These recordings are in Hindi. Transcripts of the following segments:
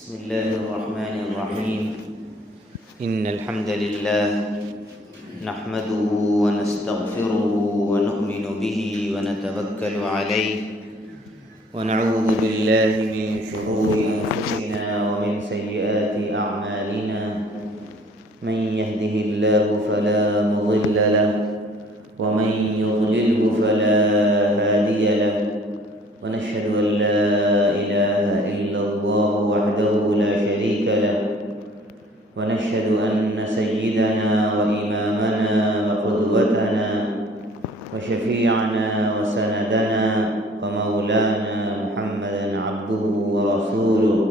बिस्मिल्लाहिर्रहमानिर्रहीम। इन्नल हम्दलिल्लाह नहमदुहु व नस्तगफिरुहु व नु'मिनु बिही व नतवक्कलु अलैहि व नऊज़ु बिल्लाहि मिन शुरूरि अंफुसिना व मिन सय्यिआति अअमालिना। मन यहदिहिल्लाहु फला मुज़िल्ल लहु व मन युज़लिल्हु फला हादिय लहु व नशहदु अन ला इलाहा इल्लल्लाह वहदहु ला शरीका लहु व नशहदु अन्न सय्यिदना व इमामना व क़ुद्वतना व शफ़ीअना व सनदना व मौलाना मुहम्मदन अब्दुहु व रसूलुहु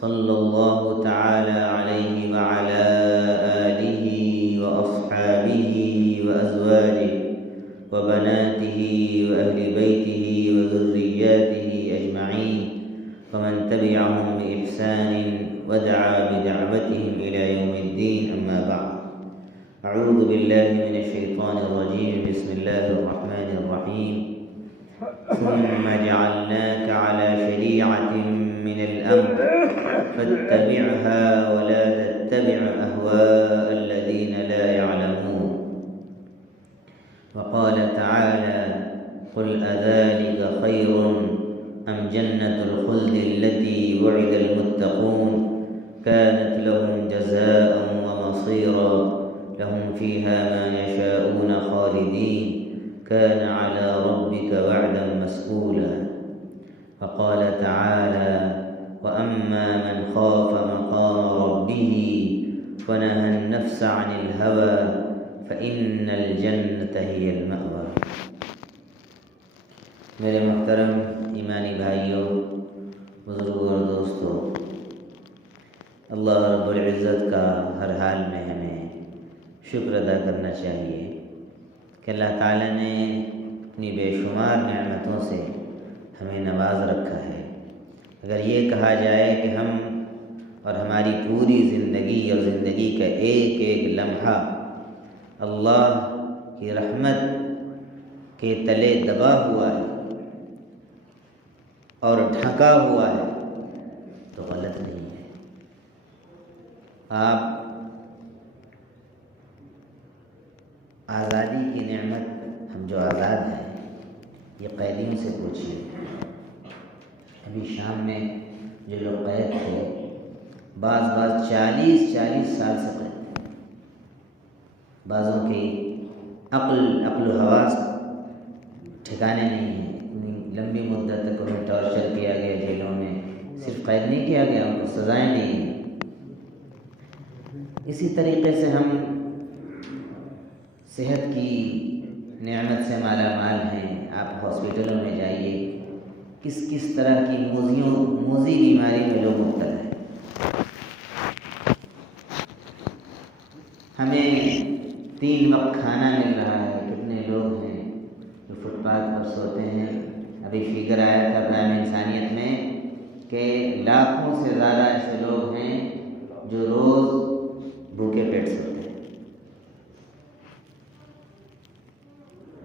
सल्लल्लाहु तआला अलैहि व अला आलिहि व अस्हाबिहि व अज़वाजिहि व बनातिहि व अहलि बैतिहि व ज़ुर्रिय्यातिहि अजमईन व मन तबिअहुम बिइहसानिन व दअा बिदअवतिहिम इला यौमिद्दीन। अम्मा बअद। अऊज़ु बिल्लाहि मिनश शैतानिर रजीम। बिस्मिल्लाहिर रहमानिर रहीम। सुम्मा जअलनाका अला शरीअतिन मिनल अम्र फत्तबिअहा व ला तत्तबिअ अहवाअल्लज़ीना ला यअलमून। वक़ाल तआला क़ुल अज़ालिका ख़ैरुन अम जन्नतुल ख़ुल्दि अल्लती वुഇदल मुत्तक़ून कानत लहुम जज़ाअन व मसीरा लहुम फ़ीहा मा यशाऊन ख़ालिदीन कान अला रब्बिका वअदन मस्ऊला। वक़ाल तआला व अम्मा मन ख़ाफ़ मक़ाम रब्बिही व नहा अन-नफ़्स अनिल हवा फ़इन्नल जन्नत हियल मअवा। मेरे मुहतरम ईमानी भाइयों, बुज़ुर्गों और दोस्तों, अल्लाह रब्बुल इज़्ज़त का हर हाल में हमें शुक्र अदा करना चाहिए कि अल्लाह ताला ने अपनी बेशुमार नेमतों से हमें नवाज रखा है। अगर ये कहा जाए कि हम और हमारी पूरी ज़िंदगी और ज़िंदगी का एक एक लम्हा अल्लाह की रहमत के तले दबा हुआ है और ढका हुआ है तो गलत नहीं है। आप आज़ादी की नेमत, हम जो आज़ाद हैं, ये कैदियों से पूछिए। अभी शाम में जो लोग कैद थे, बाज़ 40 साल से कैद थे। बाज़ों की अक्ल हवास ठिकाने नहीं है। इतनी लंबी मुद्दत तक उन्हें टॉर्चर किया गया जेलों में, सिर्फ कैद नहीं किया गया, उनको सज़ाएँ नहीं हैं। इसी तरीक़े से हम सेहत की नेमत से माला माल हैं। आप हॉस्पिटलों में जाइए, किस किस तरह की मूज़ी बीमारी में लोग मुब्तला हैं। हमें 3 वक्त खाना मिल रहा है। कितने लोग हैं जो फुटपाथ पर सोते हैं। अभी फिगर आया था बयान इंसानियत में कि लाखों से ज़्यादा ऐसे लोग हैं जो रोज़ भूखे पेट सोते हैं।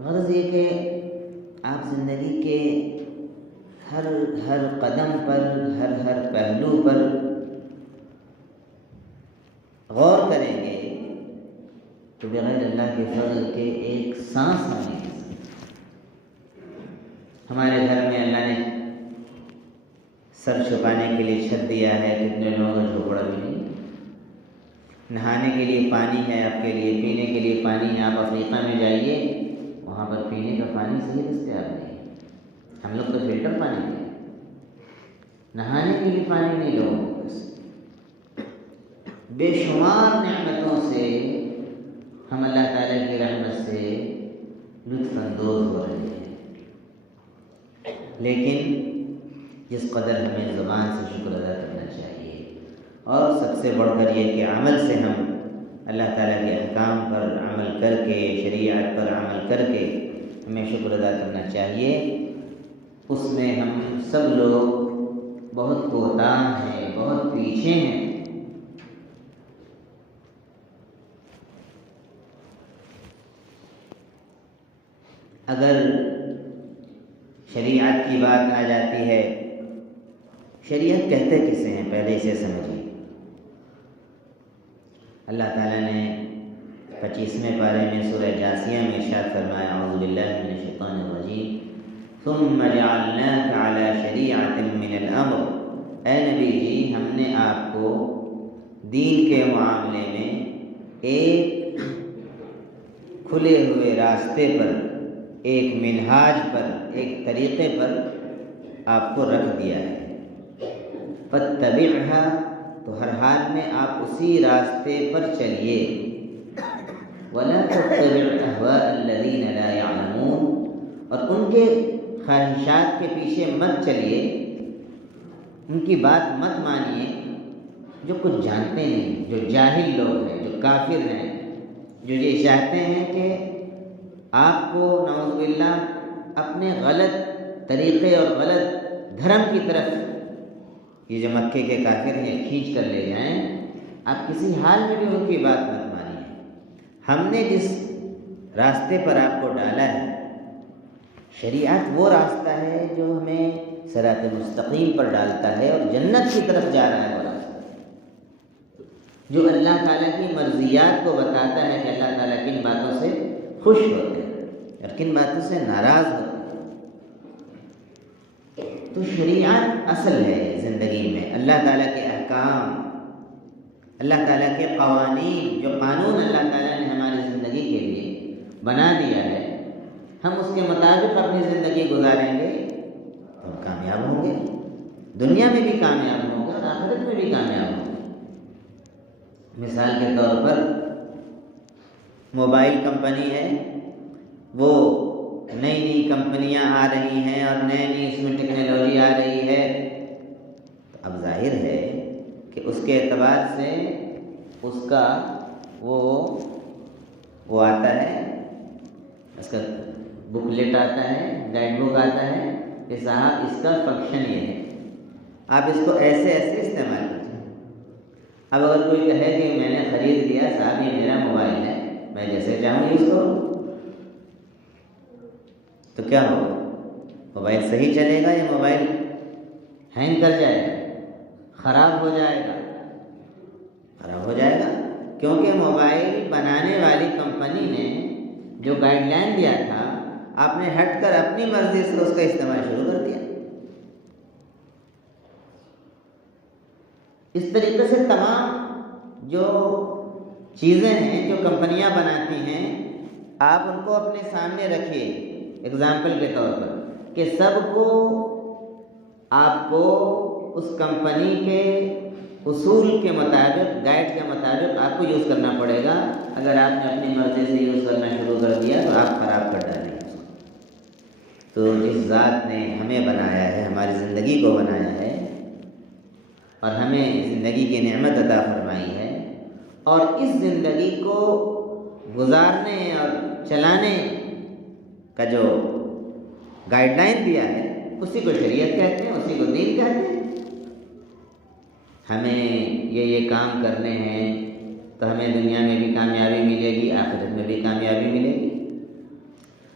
ग़र्ज़ ये कि आप ज़िंदगी के हर कदम पर, हर पहलू पर गौर करेंगे तो बग़ैर अल्लाह के फज़ल के एक सांस नहीं है। हमारे घर में अल्लाह ने सर छुपाने के लिए छत दिया है, कितने लोगों का झोपड़ा भी नहीं। नहाने के लिए पानी है आपके लिए, पीने के लिए पानी है। आप अफ्रीका में जाइए, वहाँ पर पीने का पानी सही दस्तयाब नहीं है। हम लोग तो फिल्टर पानी दें, नहाने के लिए पानी नहीं लोगों को। बेशुमार नेमतों से हम अल्लाह ताला की रहमत से लुत्फ़अंदोज़ हो रहे हैं, लेकिन जिस कदर हमें ज़ुबान से शुक्र अदा करना चाहिए और सबसे बढ़कर ये कि अमल से हम अल्लाह ताला के अहकाम पर अमल करके, शरीयत पर अमल करके हमें शुक्र अदा करना चाहिए, उसमें हम सब लोग बहुत कोताह हैं, बहुत पीछे हैं। अगर शरीयत की बात आ जाती है, शरीयत कहते किसे हैं, पहले इसे समझिए। अल्लाह ताला ने 25वें पारे में सूरह जासिया में इरशाद फरमाया, औज़ु बिल्लाहि मिनश शैतानिर रजीम, सुम्मा जअलनाका अला शरीअतिन मिनल अम्र। ऐ नबी जी, हमने आपको दीन के मामले में एक खुले हुए रास्ते पर, एक मिनहाज पर, एक तरीक़े पर आपको रख दिया है। फत्तबिअहा, तो हर हाल में आप उसी रास्ते पर चलिए। वला तत्तबिअ अहवाअल्लज़ीना ला यअलमून, और उनके ख्वाहिशात के पीछे मत चलिए, उनकी बात मत मानिए जो कुछ जानते नहीं, जो जाहिल लोग हैं, जो काफिर हैं, जो ये चाहते हैं कि आपको नऊज़ुबिल्लाह अपने गलत तरीक़े और गलत धर्म की तरफ, ये जो मक्के के काफिर हैं, खींच कर ले जाएं। आप किसी हाल में भी उनकी बात मत मानिए। हमने जिस रास्ते पर आपको डाला है, शरीयत वो रास्ता है जो हमें सिरात मुस्तकीम पर डालता है और जन्नत की तरफ जा रहा है। वो रास्ता जो अल्लाह ताला की मर्जियात को बताता है कि अल्लाह ताला किन बातों से खुश होते हैं और किन बातों से नाराज़ होते हैं। तो शरीयत असल है ज़िंदगी में। अल्लाह ताला के अहकाम, अल्लाह ताला के क़वानीन, जो कानून अल्लाह ताला ने हमारी ज़िंदगी के लिए बना दिया है, हम उसके मुताबिक अपनी ज़िंदगी गुजारेंगे तो हम कामयाब होंगे। दुनिया में भी कामयाब होंगे और आखिरत में भी कामयाब होंगे। मिसाल के तौर पर मोबाइल कंपनी है, वो नई नई कंपनियां आ रही हैं और नई नई इसमें टेक्नोलॉजी आ रही है। तो अब जाहिर है कि उसके एतबार से उसका वो आता है, उसका बुकलेट आता है, गाइड बुक आता है कि साहब इसका फंक्शन ये है, आप इसको ऐसे ऐसे इस्तेमाल कीजिए। अब अगर कोई कहे कि मैंने ख़रीद लिया साहब, ये मेरा मोबाइल है, मैं जैसे चाहूँ यूज़ करूँ, तो क्या होगा? मोबाइल सही चलेगा या मोबाइल हैंग कर जाएगा, ख़राब हो जाएगा? ख़राब हो जाएगा, क्योंकि मोबाइल बनाने वाली कंपनी ने जो गाइडलाइन दिया था, आपने हटकर अपनी मर्जी से उसका इस्तेमाल शुरू कर दिया। इस तरीके से तमाम जो चीज़ें हैं जो कंपनियां बनाती हैं, आप उनको अपने सामने रखिए एग्जाम्पल के तौर पर कि सबको आपको उस कंपनी के उसूल के मुताबिक, गाइड के मुताबिक आपको यूज़ करना पड़ेगा। अगर आपने अपनी मर्ज़ी से यूज़ करना शुरू कर दिया तो आप ख़राब कर डालेंगे। तो जिस ज़ात ने हमें बनाया है, हमारी ज़िंदगी को बनाया है और हमें ज़िंदगी की नेमत अता फरमाई है, और इस ज़िंदगी को गुजारने और चलाने का जो गाइडलाइन दिया है, उसी को शरीयत कहते हैं, उसी को दीन कहते हैं। हमें ये काम करने हैं तो हमें दुनिया में भी कामयाबी मिलेगी, आखिरत में भी कामयाबी मिलेगी।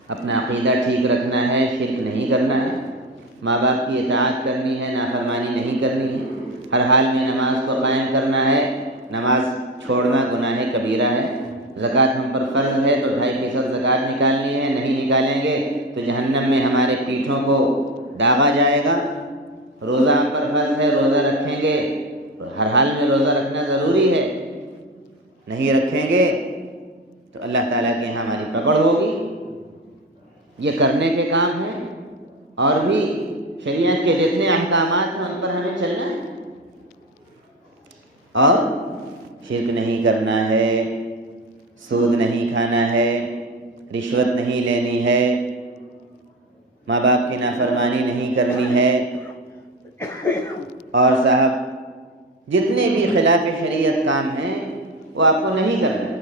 अपना अक़ीदा ठीक रखना है, शिर्क नहीं करना है, माँ बाप की इताअत करनी है, नाफरमानी नहीं करनी है, हर हाल में नमाज को कायम करना है, नमाज छोड़ना गुनाह कबीरा है। ज़कात हम पर फ़र्ज़ है तो 2.5% ज़कात निकालनी है, नहीं निकालेंगे तो जहन्नम में हमारे पीठों को दागा जाएगा। रोज़ा हम पर फ़र्ज़ है, रोज़ा रखेंगे तो हर हाल में रोज़ा रखना ज़रूरी है, नहीं रखेंगे तो अल्लाह ताला के यहाँ हमारी पकड़ होगी। ये करने के काम हैं, और भी शरीयत के जितने अहकामात हैं उन पर हमें चलना है। और शिर्क नहीं करना है, सूद नहीं खाना है, रिश्वत नहीं लेनी है, माँ बाप की नाफरमानी नहीं करनी है, और साहब जितने भी खिलाफ शरीयत काम हैं वो आपको नहीं करना,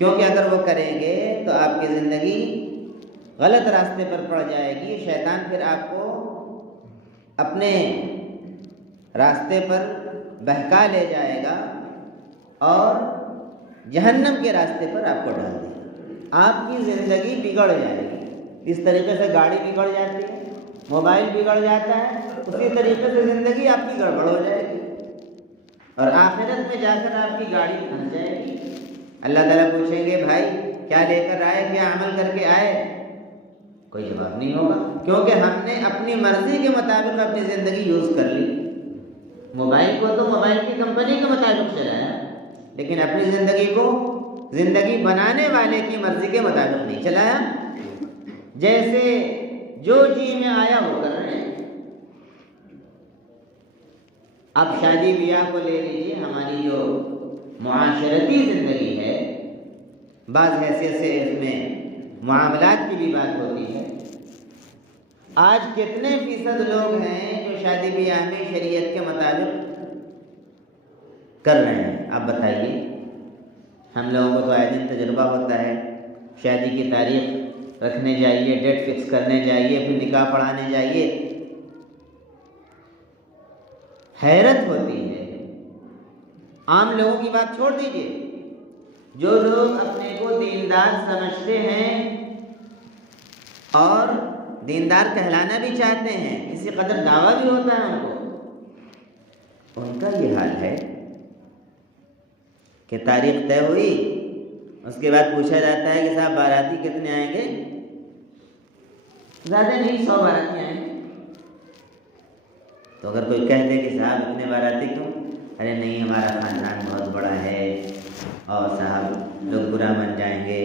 क्योंकि अगर वो करेंगे तो आपकी ज़िंदगी गलत रास्ते पर पड़ जाएगी। शैतान फिर आपको अपने रास्ते पर बहका ले जाएगा और जहन्नम के रास्ते पर आपको डाल देगा। आपकी ज़िंदगी बिगड़ जाएगी। इस तरीके से गाड़ी बिगड़ जाती है, मोबाइल बिगड़ जाता है, उसी तरीके से ज़िंदगी आपकी गड़बड़ हो जाएगी और आखिरत में जाकर आपकी गाड़ी फंस जाएगी। अल्लाह ताला पूछेंगे भाई क्या लेकर आए, क्या अमल करके आए? कोई जवाब नहीं होगा, क्योंकि हमने अपनी मर्जी के मुताबिक अपनी ज़िंदगी यूज़ कर ली। मोबाइल को तो मोबाइल की कंपनी के मुताबिक चलाया, लेकिन अपनी ज़िंदगी को ज़िंदगी बनाने वाले की मर्जी के मुताबिक नहीं चलाया। जैसे जो जी में आया वो कर रहे हैं। अब शादी ब्याह को ले लीजिए, हमारी जो मुआशरती ज़िंदगी है, बाज़ हैसियत से इसमें मामलात की भी बात होती है। आज कितने फीसद लोग हैं जो शादी ब्याह में शरीयत के मुताबिक कर रहे हैं? आप बताइए। हम लोगों को तो आए दिन तजुर्बा होता है, शादी की तारीख रखने जाइए, डेट फिक्स करने जाइए, फिर निकाह पढ़ाने जाइए, हैरत होती है। आम लोगों की बात छोड़ दीजिए, जो लोग अपने को दीनदार समझते हैं और दीनदार कहलाना भी चाहते हैं, किसी कदर दावा भी होता है उनको, उनका ये हाल है कि तारीख तय हुई, उसके बाद पूछा जाता है कि साहब बाराती कितने आएंगे? ज़्यादा नहीं, 100 बाराती आएंगे। तो अगर कोई कह दे कि साहब इतने बाराती क्यों? अरे नहीं, हमारा ख़ानदान बहुत बड़ा है और साहब लोग बुरा मान जाएंगे।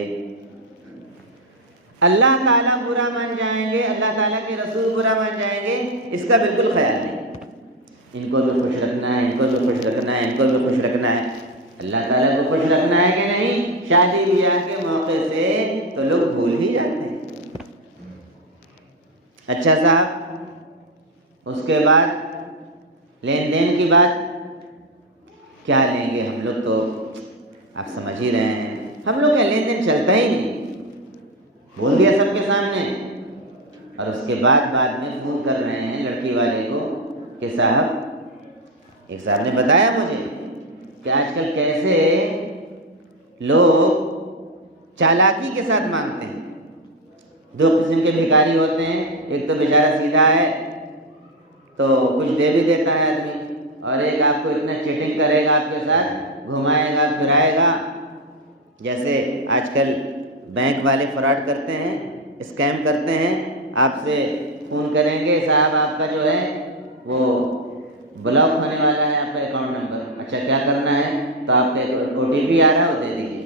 अल्लाह ताला बुरा मान जाएंगे, अल्लाह ताला के रसूल बुरा मान जाएंगे, इसका बिल्कुल ख्याल नहीं। इनको भी खुश रखना है, इनको भी खुश रखना है, इनको भी खुश रखना है। अल्लाह ताला को खुश रखना है कि नहीं? शादी ब्याह के मौके से तो लोग भूल ही जाते हैं। अच्छा साहब, उसके बाद लेन देन की बात क्या लेंगे हम लोग, तो आप समझ ही रहे हैं, हम लोग का लेन देन चलता ही नहीं, बोल दिया सबके सामने। और उसके बाद में फ़ोन कर रहे हैं लड़की वाले को कि साहब, एक साहब ने बताया मुझे कि आजकल कैसे लोग चालाकी के साथ मांगते हैं। 2 किस्म के भिखारी होते हैं, एक तो बेचारा सीधा है तो कुछ दे भी देता है आदमी, और एक आपको इतना चीटिंग करेगा, आपके साथ घुमाएगा फिराएगा। जैसे आजकल बैंक वाले फ्रॉड करते हैं, स्कैम करते हैं, आपसे फ़ोन करेंगे साहब आपका जो है वो ब्लॉक होने वाला है, आपका अकाउंट नंबर। अच्छा क्या करना है? तो आपका OTP आ रहा है, वो दे दीजिए।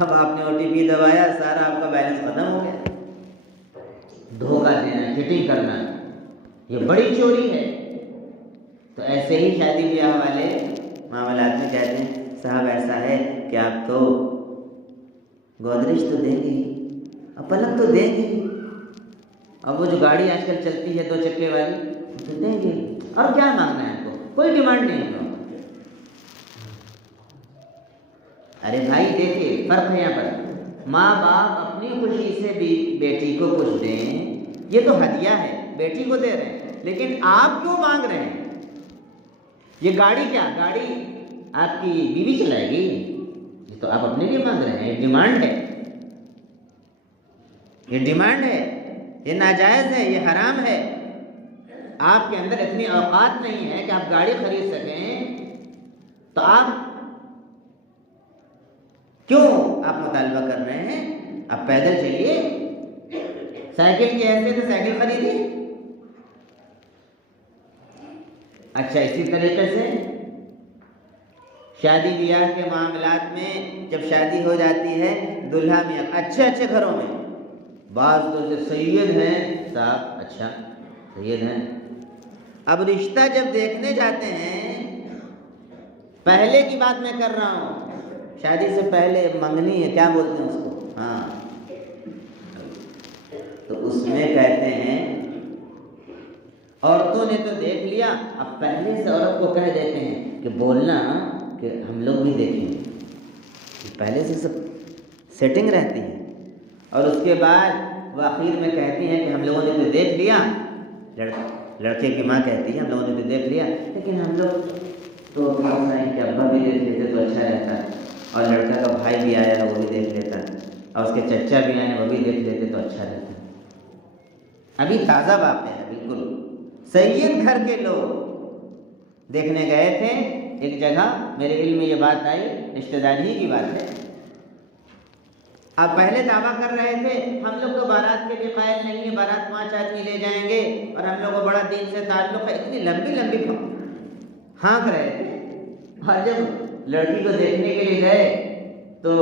अब आपने OTP दबाया, सारा आपका बैलेंस खत्म हो गया। धोखा देना, चीटिंग करना, ये बड़ी चोरी है। तो ऐसे ही शादी ब्याह वाले मामलात में कहते हैं साहब ऐसा है कि आप तो गोदरेज तो देंगे, अब पलंग तो देंगे, अब वो जो गाड़ी आजकल चलती है 2 चक्के वाली तो देंगे, और क्या मांगना है आपको? कोई डिमांड नहीं है। अरे भाई देखिए फर्क है यहाँ पर। माँ बाप अपनी खुशी से भी बेटी को कुछ दें, ये तो हदिया है, बेटी को दे रहे हैं, लेकिन आप क्यों मांग रहे हैं? ये गाड़ी क्या, गाड़ी आपकी बीवी चलाएगी? ये तो आप अपने लिए मांग रहे हैं, ये डिमांड है, ये डिमांड है, ये नाजायज़ है, ये हराम है। आपके अंदर इतनी औकात नहीं है कि आप गाड़ी खरीद सकें, तो आप क्यों आप मुतालबा कर रहे हैं? आप पैदल चलिए, साइकिल की हैसियत से साइकिल खरीदिए। अच्छा इसी तरीके से शादी ब्याह के मामलात में जब शादी हो जाती है, दुल्हा मियाँ अच्छे अच्छे घरों में, बाज़ तो जो सैयद हैं साहब, अच्छा सैयद हैं, अब रिश्ता जब देखने जाते हैं, पहले की बात मैं कर रहा हूँ, शादी से पहले मंगनी है, क्या बोलते हैं उसको, हाँ, तो उसमें कहते हैं औरतों ने तो देख लिया, अब पहले से औरत को कह देते हैं कि बोलना कि हम लोग भी देखेंगे, पहले से सब सेटिंग रहती है। और उसके बाद वो आखिर में कहती हैं कि हम लोगों ने तो देख लिया, लड़के की माँ कहती है हम लोगों ने तो देख लिया, लेकिन हम लोग तो कि अब्बा भी देख लेते तो अच्छा रहता, और लड़का का भाई भी आया है वो भी देख लेता, और उसके चचा भी आए वो भी देख लेते तो अच्छा रहता। अभी ताज़ा वाक़या है बिल्कुल। सैयद घर के लोग देखने गए थे एक जगह, मेरे इल्म में ये बात आई, रिश्तेदारी की बात है। अब पहले दावा कर रहे थे हम लोग तो बारात के लिए कायल नहीं है, बारात 5 आदमी ले जाएंगे और हम लोग को बड़ा दिन से ताल्लुक़ है, इतनी लंबी लंबी हाँक रहे थे। और जब लड़की को देखने के लिए गए तो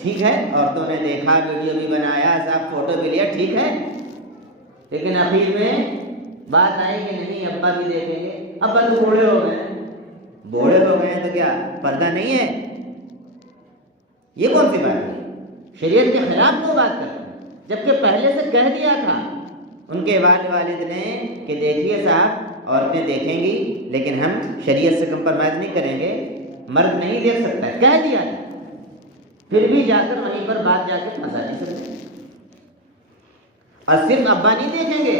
ठीक है, औरतों ने देखा, वीडियो भी बनाया, सब फोटो भी लिया, ठीक है, लेकिन आखिर में बात आई कि नहीं अब्बा भी देखेंगे। अब्बा तो बूढ़े हो गए, बूढ़े हो गए तो क्या पर्दा नहीं है? ये कौन सी बात है? शरीयत के खिलाफ क्यों बात करते हैं, जबकि पहले से कह दिया था उनके वालिद ने कि देखिए साहब औरतें देखेंगी लेकिन हम शरीयत से कंप्रोमाइज़ नहीं करेंगे, मर्द नहीं देख सकता, कह दिया था। फिर भी जाकर वहीं पर बात जाके फंसा नहीं सकते। और सिर्फ अब्बा नहीं देखेंगे,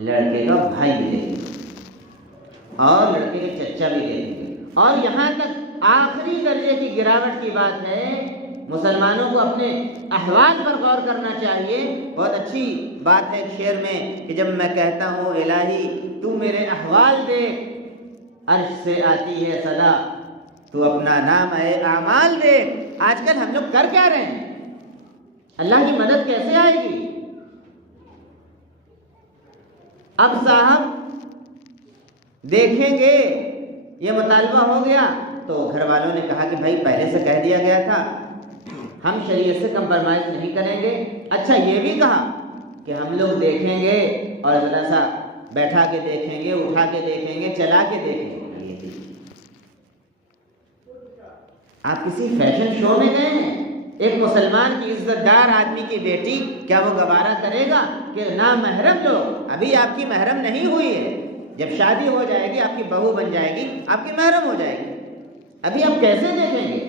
लड़के का भाई भी देखेंगे और लड़के के चचा भी देखेंगे। और यहाँ तक आखिरी दर्जे की गिरावट की बात है, मुसलमानों को अपने अहवाल पर गौर करना चाहिए। बहुत अच्छी बात है शेर में कि जब मैं कहता हूँ इलाही तू मेरे अहवाल देख, अर्श से आती है सदा तू अपना नाम है आमाल देख। आजकल हम लोग कर क्या रहे हैं? अल्लाह की मदद कैसे आएगी? अब साहब देखेंगे, ये मुतालबा हो गया तो घर वालों ने कहा कि भाई पहले से कह दिया गया था, हम शरीयत से कंप्रोमाइज़ नहीं करेंगे। अच्छा ये भी कहा कि हम लोग देखेंगे और ज़रा सा बैठा के देखेंगे, उठा के देखेंगे, चला के देखेंगे। आप किसी फैशन शो में गए हैं? एक मुसलमान की इज्जतदार आदमी की बेटी, क्या वो गवारा करेगा कि ना महरम लोग, अभी आपकी महरम नहीं हुई है, जब शादी हो जाएगी आपकी बहू बन जाएगी, आपकी महरम हो जाएगी, अभी आप कैसे देखेंगे?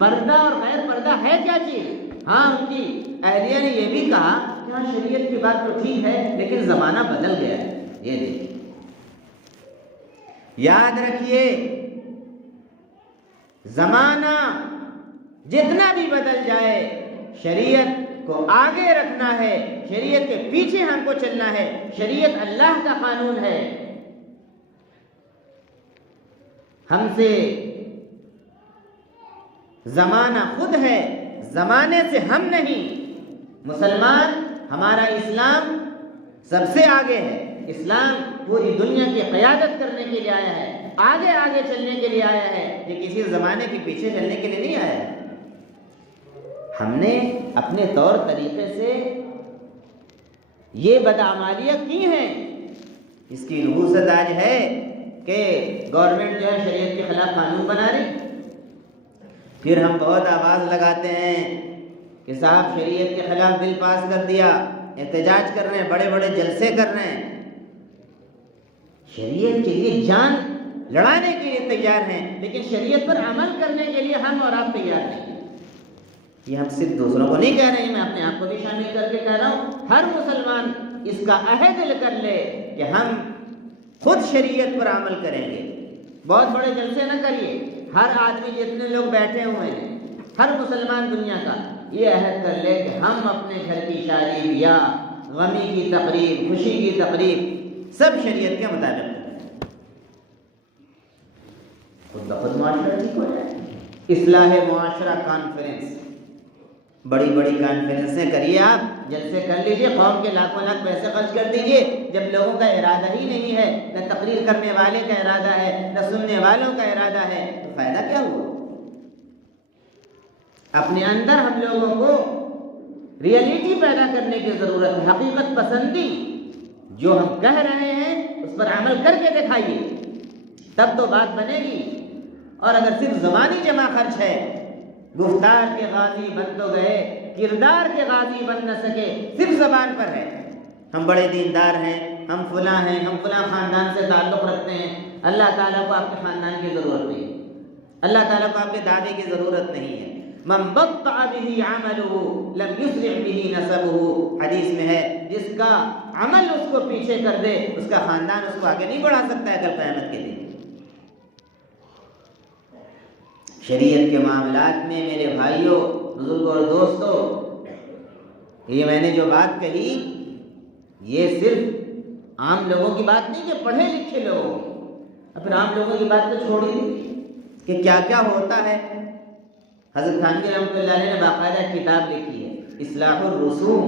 पर्दा और गैर पर्दा है क्या चीज? हाँ, उनकी अहलिया ने यह भी कहा कि हाँ शरीयत की बात तो ठीक है लेकिन जमाना बदल गया है। ये देखिए, याद रखिए जमाना जितना भी बदल जाए शरीयत को आगे रखना है, शरीयत के पीछे हमको चलना है। शरीयत अल्लाह का कानून है, हमसे जमाना खुद है, जमाने से हम नहीं। मुसलमान, हमारा इस्लाम सबसे आगे है। इस्लाम पूरी दुनिया की क़यादत करने के लिए आया है, आगे आगे चलने के लिए आया है, ये किसी ज़माने के पीछे चलने के लिए नहीं आया है। हमने अपने तौर तरीक़े से ये बदअमालियाँ की हैं, इसकी नहूसत आज है कि गवर्नमेंट जो है शरीयत के ख़िलाफ़ कानून बना रही। फिर हम बहुत आवाज़ लगाते हैं कि साहब शरीयत के ख़िलाफ़ बिल पास कर दिया, एहतजाज कर रहे हैं, बड़े बड़े जलसे कर रहे हैं, शरीयत के लिए जान लड़ाने के लिए तैयार हैं, लेकिन शरीयत पर अमल करने के लिए हम और आप तैयार नहीं। ये हम सिर्फ दूसरों को नहीं कह रहे हैं, मैं अपने आप को भी शामिल करके कह रहा हूँ। हर मुसलमान इसका अहद कर ले कि हम खुद शरीयत पर अमल करेंगे। बहुत बड़े जलसे न करिए, हर आदमी जितने लोग बैठे हुए हैं, हर मुसलमान दुनिया का ये अहद कर ले कि हम अपने घर की शादी ब्याह, गमी की तकरीब, खुशी की तकरीब सब शरीयत के मुताबिक करें। खुद ब खुद मुआशरा ठीक हो जाए। इस्लाह मुआशरा कॉन्फ्रेंस, बड़ी बड़ी कॉन्फ्रेंसें करिए, आप जलसे कर लीजिए, कौम के लाखों लाख पैसे खर्च कर दीजिए। जब लोगों का इरादा ही नहीं है, न तकरीर करने वाले का इरादा है, न सुनने वालों का इरादा है, तो फायदा क्या हुआ? अपने अंदर हम लोगों को रियलिटी पैदा करने की जरूरत है, हकीकत पसंदी। जो हम कह रहे हैं उस पर अमल करके दिखाइए, तब तो बात बनेगी। और अगर सिर्फ ज़बानी जमा खर्च है, गुफ्तार के गाजी बन तो गए, किरदार के गाजी बन न सके, सिर्फ ज़बान पर है हम बड़े दीनदार हैं, हम फुला हैं, हम फुला ख़ानदान से ताल्लुक़ रखते हैं। अल्लाह ताला को आपके ख़ानदान की ज़रूरत नहीं है, अल्लाह ताला को आपके दादे की ज़रूरत नहीं है। मन बत्तअ बिही अमलुहु लम युस्रिअ बिही नसबुहु, हदीस में है, जिसका अमल उसको पीछे कर दे उसका ख़ानदान उसको आगे नहीं बढ़ा सकता है कल क़यामत के दिन। शरीयत के मामलात में मेरे भाइयों, बुजुर्गों और दोस्तों, ये मैंने जो बात कही ये सिर्फ आम लोगों की बात नहीं कि पढ़े लिखे लोगों की, और फिर आम लोगों की बात तो छोड़ दी कि क्या क्या होता है। हज़रत थानवी रहमतुल्लाह अलैह ने बाकायदा किताब लिखी है इस्लाहुर रुसूम,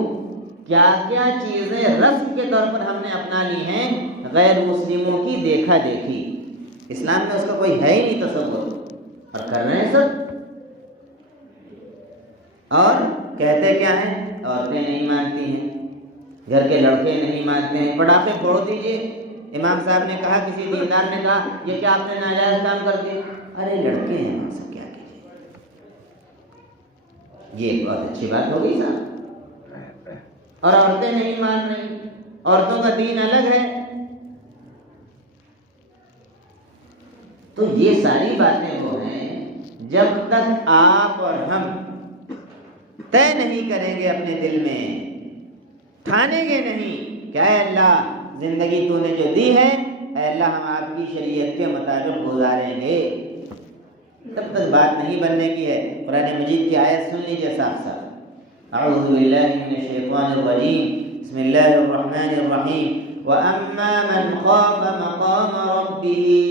क्या क्या चीज़ें रस्म के तौर पर हमने अपना ली हैं गैर मुस्लिमों की देखा देखी। इस्लाम में उसका कोई है ही नहीं तसव्वुर, और कर रहे हैं सब। और कहते क्या हैं, औरतें नहीं मानती हैं, घर के लड़के नहीं मानते हैं, पटाखे फोड़ दीजिए। इमाम साहब ने कहा, किसी दीनदार ने कहा, ये क्या आपने नाजायज काम कर दिया? अरे लड़के हैं, वहां से क्या कीजिए, ये बहुत अच्छी बात हो गई साहब। और औरतें नहीं मान रही, औरतों का दीन अलग है। तो ये सारी बातें वो हैं, जब तक आप और हम तय नहीं करेंगे अपने दिल में, ठानेंगे नहीं क्या अल्लाह जिंदगी तूने जो दी है अल्लाह हम आपकी शरीयत के मुताबिक गुजारेंगे, तब तक बात नहीं बनने की है। कुरान मजीद की आयत सुन लीजिए साफ साफ, अऊज़ु बिल्लाहि मिनश शैतानिर रजीम, बिस्मिल्लाहिर रहमानिर रहीम, व अम्मा मन खाफ मकाम रब्बिही,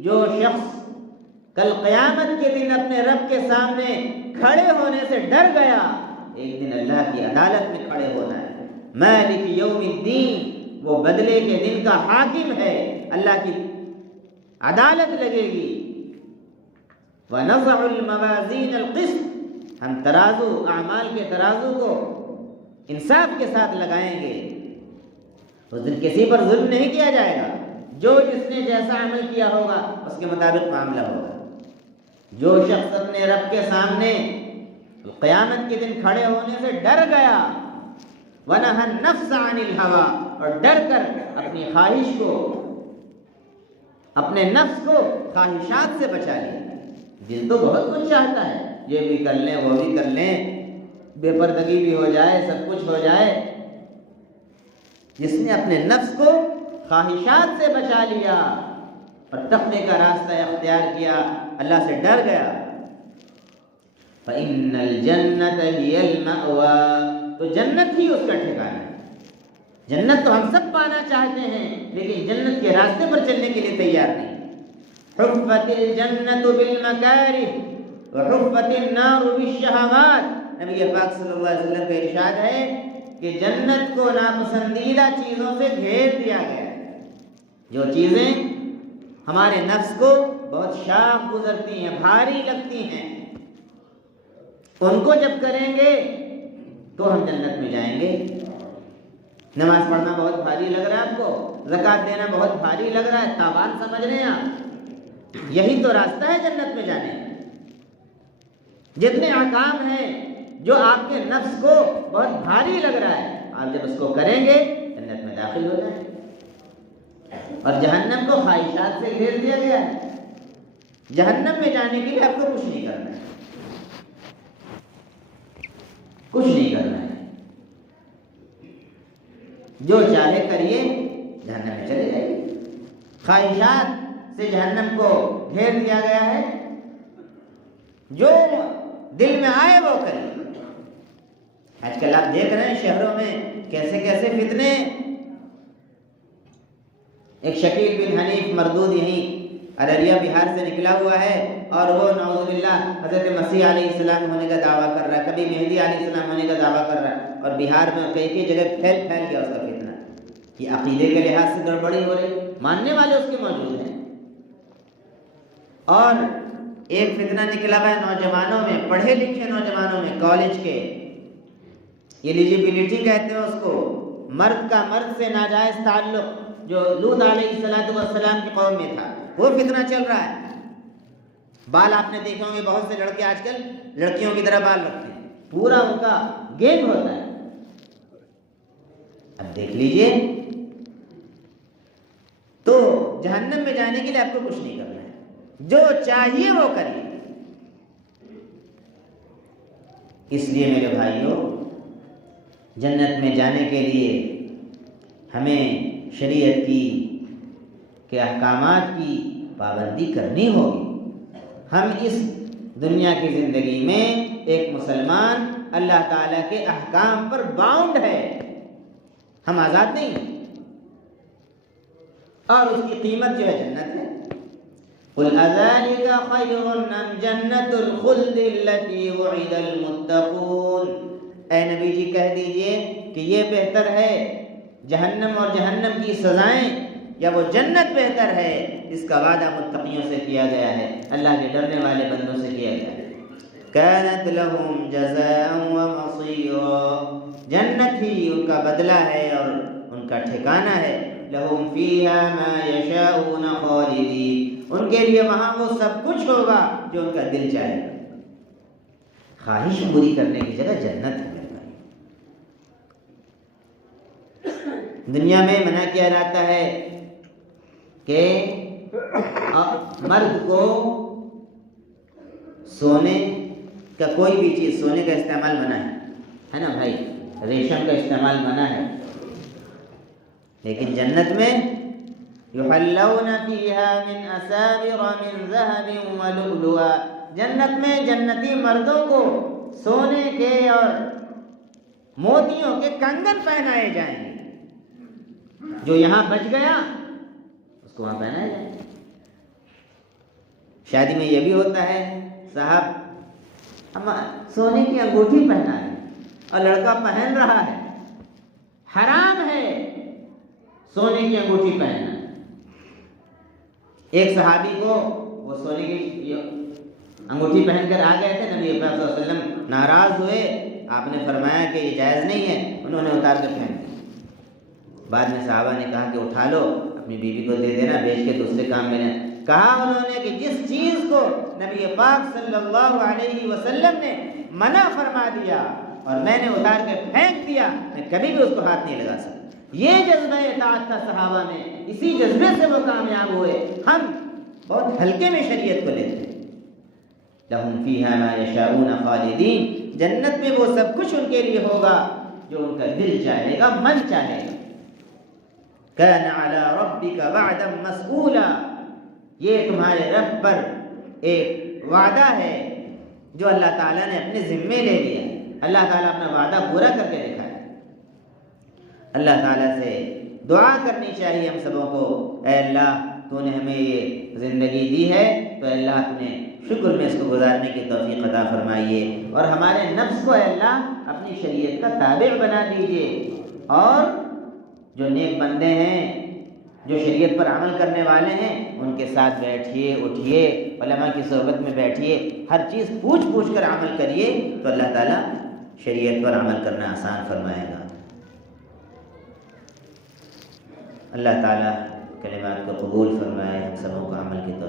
जो शख्स कल क़यामत के दिन अपने रब के सामने खड़े होने से डर गया, एक दिन अल्लाह की अदालत में खड़े होना है, मालिक यौमिद्दीन, वो बदले के दिन का हाकिम है, अल्लाह की अदालत लगेगी। व नज़अुल मवाज़ीन अल क़िस्त, हम तराजू अमाल के तराजू को इंसाफ के साथ लगाएंगे। उस दिन किसी पर जुल्म नहीं किया जाएगा, जो जिसने जैसा अमल किया होगा उसके मुताबिक मामला होगा। जो शख्स अपने रब के सामने क़यामत के दिन खड़े होने से डर गया, वनहा नफ्स अनिल हवा, और डर कर अपनी ख्वाहिश को, अपने नफ्स को ख्वाहिशात से बचा लिया। दिल तो बहुत कुछ चाहता है, ये भी कर लें वो भी कर लें, बेपर्दगी भी हो जाए, सब कुछ हो जाए। जिसने अपने नफ्स को ख्वाहिशात से बचा लिया और तक़वे का रास्ता इख्तियार किया, अल्लाह से डर गया, फ़इन्नल जन्नत हियल मअवा, तो जन्नत ही उसका ठिकाना है। जन्नत तो हम सब पाना चाहते हैं, लेकिन जन्नत के रास्ते पर चलने के लिए तैयार नहीं। हुफ़्फ़तिल जन्नतु बिल मकारिह व हुफ़्फ़तिन नारु बिश्शहवात, नबी पाक सल्लल्लाहु अलैहि वसल्लम का इरशाद है कि जन्नत को नापसंदीदा चीज़ों से घेर दिया गया है। जो चीज़ें हमारे नफ्स को बहुत शाख गुजरती हैं, भारी लगती हैं, उनको जब करेंगे तो हम जन्नत में जाएंगे। नमाज पढ़ना बहुत भारी लग रहा है आपको, ज़कात देना बहुत भारी लग रहा है, तावान समझ रहे हैं आप, यही तो रास्ता है जन्नत में जाने का। जितने अहकाम हैं जो आपके नफ्स को बहुत भारी लग रहा है, आप जब उसको करेंगे जन्नत में दाखिल हो जाएंगे। और जहन्नम को ख्वाहिशात से घेर दिया गया है। जहन्नम में जाने के लिए आपको कुछ नहीं करना है, कुछ नहीं करना है, जो चाहे करिए, जहन्नम में चले जाइए। ख्वाहिशात से जहन्नम को घेर दिया गया है, जो दिल में आए वो करिए। आजकल आप देख रहे हैं शहरों में कैसे कैसे फितने। एक शकील बिन हनीफ मरदूद यहीं अररिया बिहार से निकला हुआ है, और वो नऊज़ुबिल्लाह हज़रत मसीह अलैहिस्सलाम होने का दावा कर रहा है, कभी मेहदी अलैहिस्सलाम होने का दावा कर रहा है, और बिहार में कई कई जगह फैल गया उसका फितना। कि अक़ीदे के लिहाज से गड़बड़ी हो रही, मानने वाले उसके मौजूद हैं। और एक फितना निकला हुआ है नौजवानों में, पढ़े लिखे नौजवानों में, कॉलेज के, एलिजिबिलिटी कहते हैं उसको, मर्द का मर्द से नाजायज ताल्लुक, जो लूत अलैहिस्सलाम की कौम में था, वो फितना चल रहा है। बाल आपने देखे होंगे, बहुत से लड़के आजकल लड़कियों की तरह बाल रखते हैं, पूरा उनका गेम होता है। अब देख लीजिए, तो जहन्नम में जाने के लिए आपको कुछ नहीं करना है, जो चाहिए वो करिए। इसलिए मेरे भाइयों, जन्नत में जाने के लिए हमें शरीयत के अहकामात की पाबंदी करनी होगी। हम इस दुनिया की ज़िंदगी में एक मुसलमान अल्लाह ताला के अहकाम पर बाउंड है, हम आज़ाद नहीं हैं। और उसकी कीमत जो है जन्नत है। कुल अज़ालिका खैरुन अम जन्नतुल खुल्द अल्लती वुइदल मुत्तकून, ऐ नबी जी कह दीजिए कि ये बेहतर है जहन्नम और जहन्नम की सजाएं, या वो जन्नत बेहतर है इसका वादा मुत्तकियों से किया गया है, अल्लाह के डरने वाले बंदों से किया गया है। कानत लहुम जज़ाअन व मसीरा, जन्नत ही उनका बदला है और उनका ठिकाना है। लहुम फीहा मा यशाऊन खालिदीन, उनके लिए वहाँ वो सब कुछ होगा जो उनका दिल चाहेगा। ख्वाहिश पूरी करने की जगह जन्नत है मेरे भाई। दुनिया में मना किया जाता है कि मर्द को सोने का कोई भी चीज़, सोने का इस्तेमाल मना है ना भाई, रेशम का इस्तेमाल मना है। लेकिन जन्नत में युहल्लौना फीहा मिन असाविर मिन ज़हबिन व लुअलुआ, जन्नत में जन्नती मर्दों को सोने के और मोतियों के कंगन पहनाए जाएंगे। जो यहाँ बच गया उसको वहाँ पहनाया जाएगा। शादी में ये भी होता है, साहब हम सोने की अंगूठी पहना है और लड़का पहन रहा है, हराम है सोने की अंगूठी पहनना। एक सहाबी को वो सोने की अंगूठी पहनकर आ गए थे, नबी सल्लल्लाहु अलैहि वसल्लम नाराज हुए, आपने फरमाया कि ये जायज़ नहीं है, उन्होंने उतार कर पहन दिया। बाद में सहाबा ने कहा कि उठा लो, अपनी बीवी को दे देना, बेच के दूसरे काम में। कहा उन्होंने कि जिस चीज़ को नबी पाक सल्लल्लाहु अलैहि वसल्लम ने मना फरमा दिया और मैंने उतार के फेंक दिया, मैं कभी भी उसको हाथ नहीं लगा सकता। ये जज्बा इताअत था सहाबा में, इसी जज्बे से वो कामयाब हुए। हम बहुत हल्के में शरीयत को लेते हैं। लहुम फीहा मा यशाऊन खालिदीन, जन्नत में वो सब कुछ उनके लिए होगा जो उनका दिल चाहेगा, मन चाहेगा। कान अला रब्बिका वअदन मसऊला, ये तुम्हारे रब पर एक वादा है जो अल्लाह ताला ने अपने जिम्मे ले लिया। अल्लाह ताला अपना वादा पूरा करके दिखाया। अल्लाह ताला से दुआ करनी चाहिए हम सबों को, ऐ अल्लाह तूने हमें ये ज़िंदगी दी है तो अल्लाह तूने शुक्र में इसको गुजारने की तौफीक अता फरमाइए और हमारे नफ्स को अल्लाह अपनी शरीयत का ताबे बना दीजिए। और जो नेक बंदे हैं, जो शरीयत पर अमल करने वाले हैं, उनके साथ बैठिए, उठिए, उलमा की सोहबत में बैठिए, हर चीज़ पूछ पूछ कर अमल करिए तो अल्लाह ताला शरीयत पर अमल करना आसान फरमाएगा। अल्लाह ताला कलिमात को कबूल फरमाए, हम सबों को अमल की